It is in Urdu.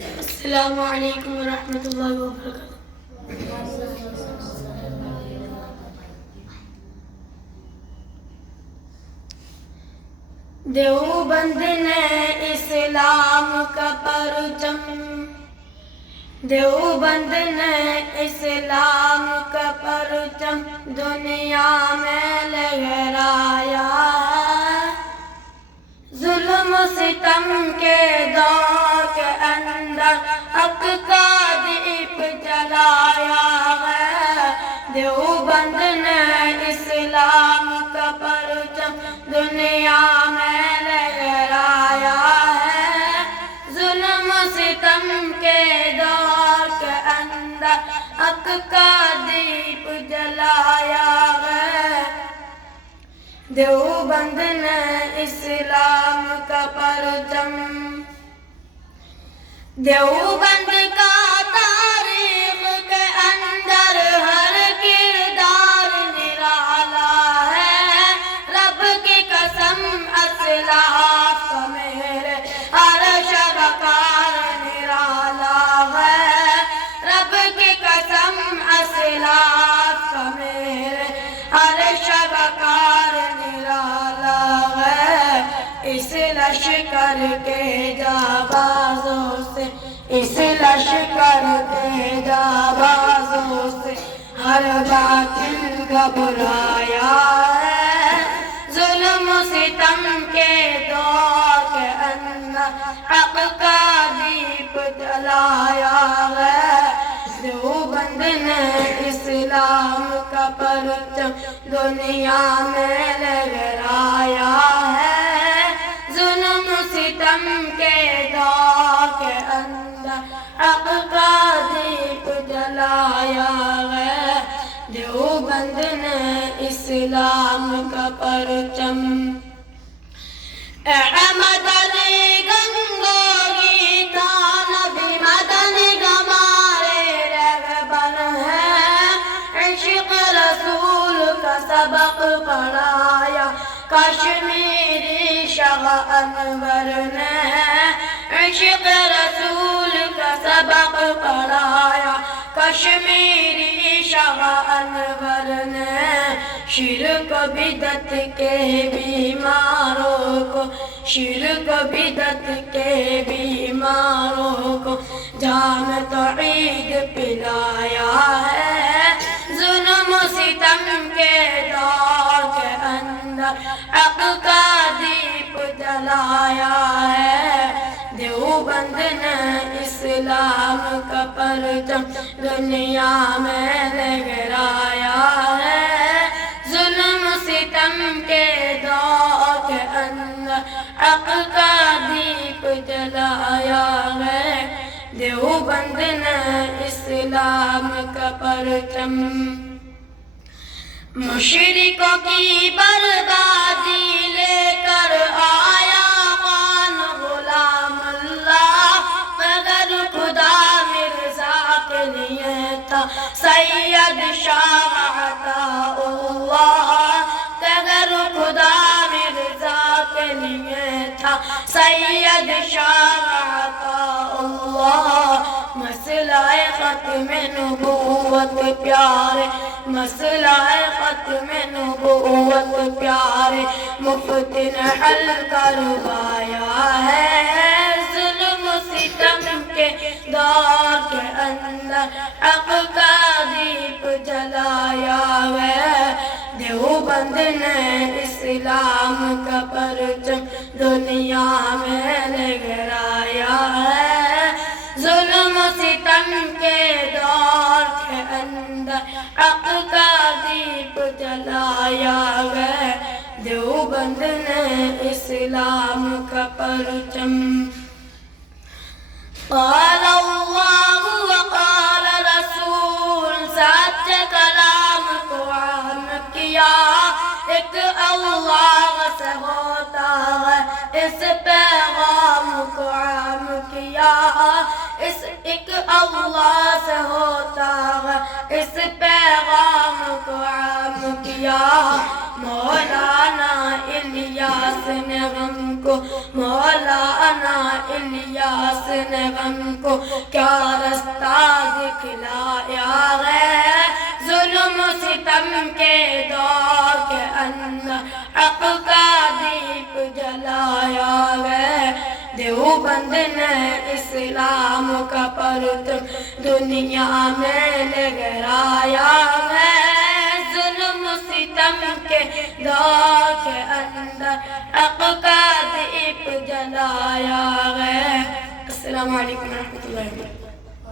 السلام علیکم ورحمۃ اللہ وبرکاتہ۔ دیوبند نے اسلام کا پرچم، دیوبند نے اسلام کا پرچم دنیا میں لہرایا ہے۔ ظلم و ستم کے دور کے اندر حق کا دیپ جلایا ہے۔ دیوبند نے اسلام کا پرچم دنیا میں لہرایا ہے۔ ظلم و ستم کے دور کے اندر حق کا دیپ جلایا ہے۔ دیوبند نے اسلام کا پرچم، دیوبند کا تاریخ کے اندر ہر کردار نرالا ہے۔ رب کی قسم اسلاف کا میرے ہر شبکار نرالا ہے۔ رب کی قسم اسلاف کا میرے ہر شبکار نرالا ہے۔ اس لشکر کے جانبازوں سے، اس لشکر کے جانبازوں سے ہر باطل گھبرایا ہے۔ ظلم و ستم کے دور کے اندر حق کا دیپ جلایا ہے۔ دیوبند نے اسلام کا پرچم دنیا میں لہرایا ہے۔ ظلم و ستم کے دور کے اندر حق کا دیپ جلایا ہے۔ دیوبند نے اسلام کا پرچم، احمد علی گنگوہی تھا نبی مدنی ہمارے رہبر ہیں۔ عشق رسول کا سبق پڑھایا کشمیری شاہ انور نے۔ عشق رسول کا سبق پڑھایا کشمیری شاہ انور نے۔ شرک و بدعت کے بیماروں کو، شرک و بدعت کے بیماروں کو جام توحید پلایا ہے۔ ظلم و ستم کے دور کے اندر حق کا دیپ جلایا ہے۔ دیوبند نے اسلام کا پرچم دنیا میں لہرایا ہے۔ ظلم و ستم کے دور کے اندر حق کا دیپ جلایا ہے۔ دیوبند نے اسلام کا پرچم، مشرکوں کی بربادی لے کر آیا خان غلام اللہ۔ مگر خدا مرزا کے لیے تھا سید شاہ عطا اللہ۔ مگر خدا مرزا کے لیے تھا سید شاہ عطا اللہ۔ مسئلہ ختم نبوت پیارے، مسئلہ ختم نبوت پیارے مفتی نے حل کروایا ہے۔ ظلم و ستم کے دور کے اندر حق کا دیپ جلایا ہے۔ دیوبند نے اسلام کا پرچم دنیا میں لہرایا ہے۔ ظلم و ستم کے دور کے اندر حق کا دیپ جلایا ہے۔ دیوبند نے اسلام کا پرچم، قال اللہ وقال رسول، سچے کلام کو عام کیا۔ ایک اللہ سے ہوتا ہے، اس پیغام کو عام کیا۔ اس ایک اللہ سے ہوتا ہے، اس پیغام کو عام کیا۔ مولانا الیاس نے غم کو، مولانا الیاس نے غم کو کیا رستہ دکھلایا ہے، ظلم و ستم کے دور کے اندر حق کا دیپ جلایا ہے، دیوبند نے اسلام کا پرچم دنیا میں لہرایا ہے، ظلم و ستم کے دور کے اندر حق کا دیپ جلایا ہے۔ السلام علیکم ورحمۃ اللہ وبرکاتہ۔